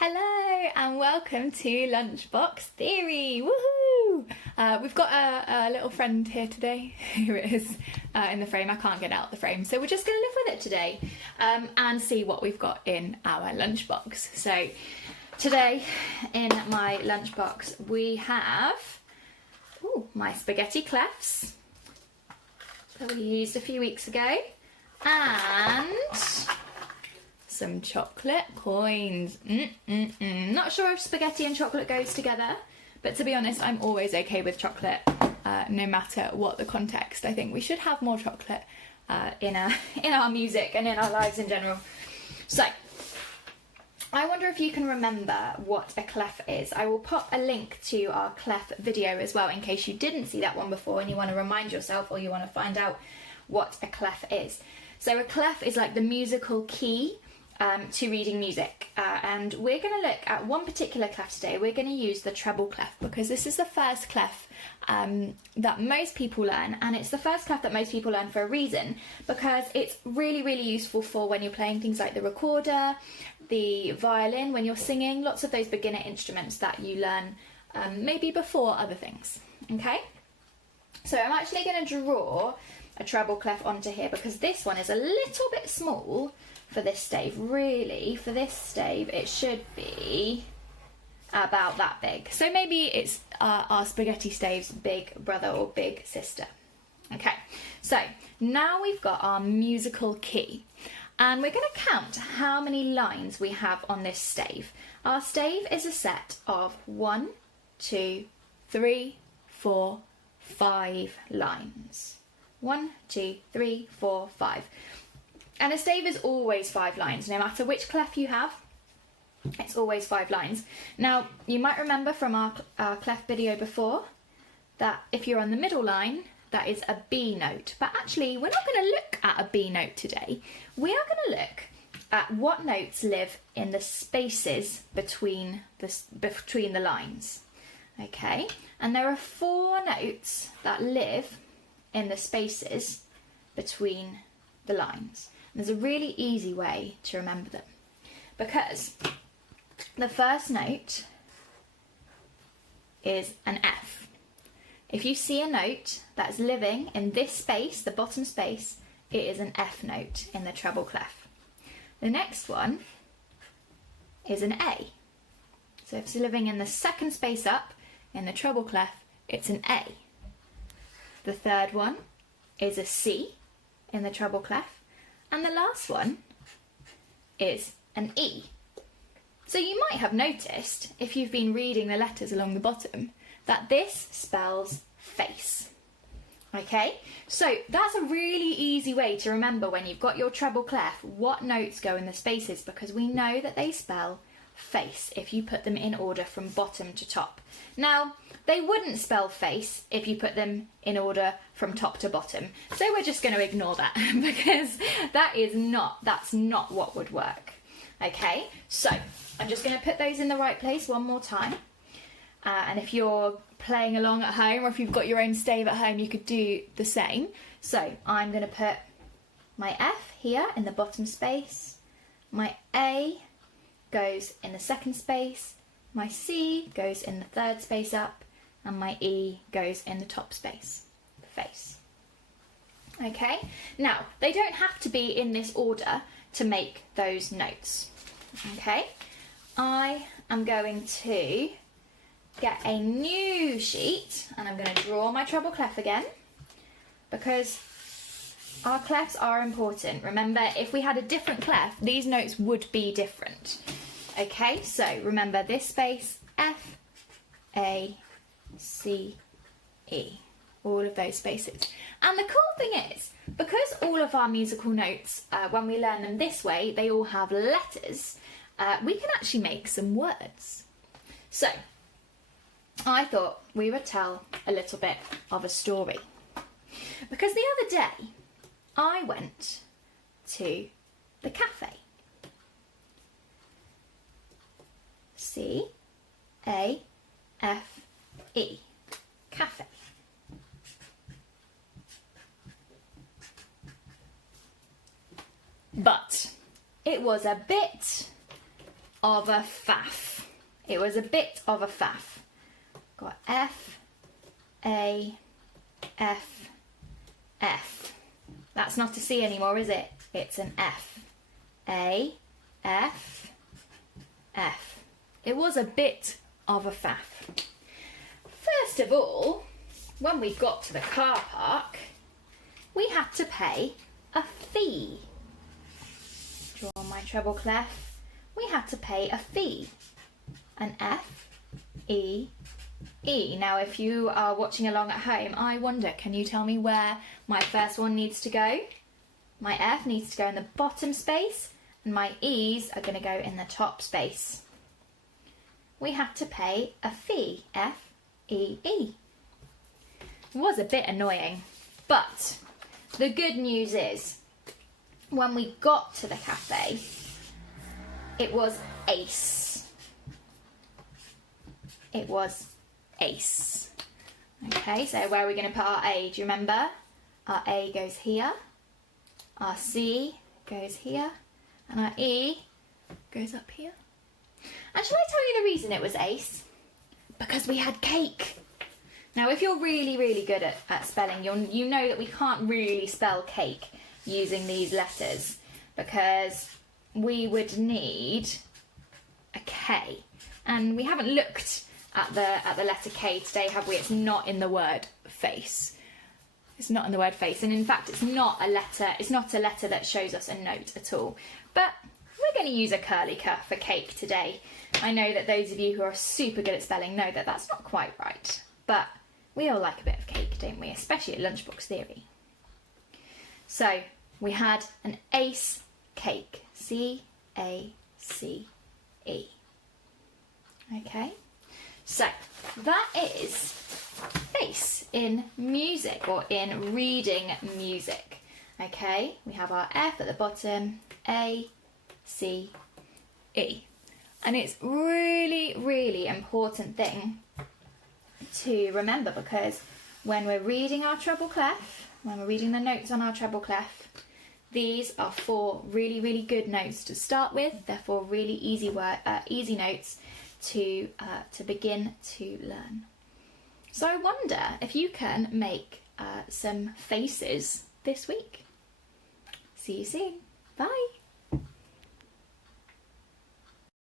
Hello and welcome to Lunchbox Theory. Woohoo! We've got a little friend here today. Here it is in the frame. I can't get out the frame, so we're just going to live with it today and see what we've got in our lunchbox. So today in my lunchbox we have my spaghetti clefs that we used a few weeks ago and some chocolate coins. Not sure if spaghetti and chocolate goes together, but to be honest, I'm always okay with chocolate, no matter what the context. I think we should have more chocolate in our music and in our lives in general. So, I wonder if you can remember what a clef is. I will pop a link to our clef video as well in case you didn't see that one before and you want to remind yourself or you want to find out what a clef is. So a clef is like the musical key to reading music, and we're going to look at one particular clef today. We're going to use the treble clef because this is the first clef that most people learn, and it's the first clef that most people learn for a reason, because it's really useful for when you're playing things like the recorder, the violin, when you're singing, lots of those beginner instruments that you learn maybe before other things. Okay, so I'm actually going to draw a treble clef onto here because this one is a little bit small for this stave. Really, for this stave it should be about that big. So maybe it's our spaghetti stave's big brother or big sister. Okay, so now we've got our musical key and we're going to count how many lines we have on this stave. Our stave is a set of 1, 2, 3, 4, 5 lines. 1, 2, 3, 4, 5. And a stave is always 5 lines, no matter which clef you have, it's always 5 lines. Now, you might remember from our clef video before that if you're on the middle line, that is a B note. But actually, we're not going to look at a B note today. We are going to look at what notes live in the spaces between the lines. Okay, and there are 4 notes that live in the spaces between the lines. There's a really easy way to remember them because the first note is an F. If you see a note that's living in this space, the bottom space, it is an F note in the treble clef. The next one is an A. So if it's living in the second space up in the treble clef, it's an A. The third one is a C in the treble clef. And the last one is an E. So you might have noticed, if you've been reading the letters along the bottom, that this spells face. Okay, so that's a really easy way to remember when you've got your treble clef what notes go in the spaces, because we know that they spell face if you put them in order from bottom to top. Now, they wouldn't spell face if you put them in order from top to bottom. So we're just going to ignore that because that's not what would work. Okay, so I'm just going to put those in the right place one more time. And if you're playing along at home or if you've got your own stave at home, you could do the same. So I'm going to put my F here in the bottom space. My A goes in the second space. My C goes in the third space up. And my E goes in the top space, the face. Okay, now they don't have to be in this order to make those notes. Okay, I am going to get a new sheet and I'm going to draw my treble clef again because our clefs are important. Remember, if we had a different clef, these notes would be different. Okay, so remember this space, F, A, C, E, all of those spaces. And the cool thing is, because all of our musical notes, when we learn them this way, they all have letters, we can actually make some words. So, I thought we would tell a little bit of a story. Because the other day, I went to the cafe. C-A-F-E, cafe. But it was a bit of a faff. It was a bit of a faff. Got F, A, F, F. That's not a C anymore, is it? It's an F. A, F, F. It was a bit of a faff. First of all, when we got to the car park, we had to pay a fee. Draw my treble clef. We had to pay a fee. An F, E, E. Now, if you are watching along at home, I wonder, can you tell me where my first one needs to go? My F needs to go in the bottom space, and my E's are going to go in the top space. We had to pay a fee, F, E, E. It was a bit annoying, but the good news is, when we got to the cafe, it was ace. It was ace. Okay, so where are we going to put our A? Do you remember? Our A goes here, our C goes here, and our E goes up here. And shall I tell you the reason it was ace? Because we had cake. Now, if you're really, really good at spelling, you know that we can't really spell cake using these letters, because we would need a K. And we haven't looked at the letter K today, have we? It's not in the word face. It's not in the word face, and in fact it's not a letter that shows us a note at all. But we're going to use a curly cur for cake today. I know that those of you who are super good at spelling know that that's not quite right, but we all like a bit of cake, don't we? Especially at Lunchbox Theory. So we had an ace cake. C-A-C-E. Okay, so that is face in music, or in reading music. Okay, we have our F at the bottom, A, C, E. And it's really, really important thing to remember, because when we're reading our treble clef, when we're reading the notes on our treble clef, these are 4 really, really good notes to start with. They're 4 really easy notes to begin to learn. So I wonder if you can make some faces this week. See you soon. Bye.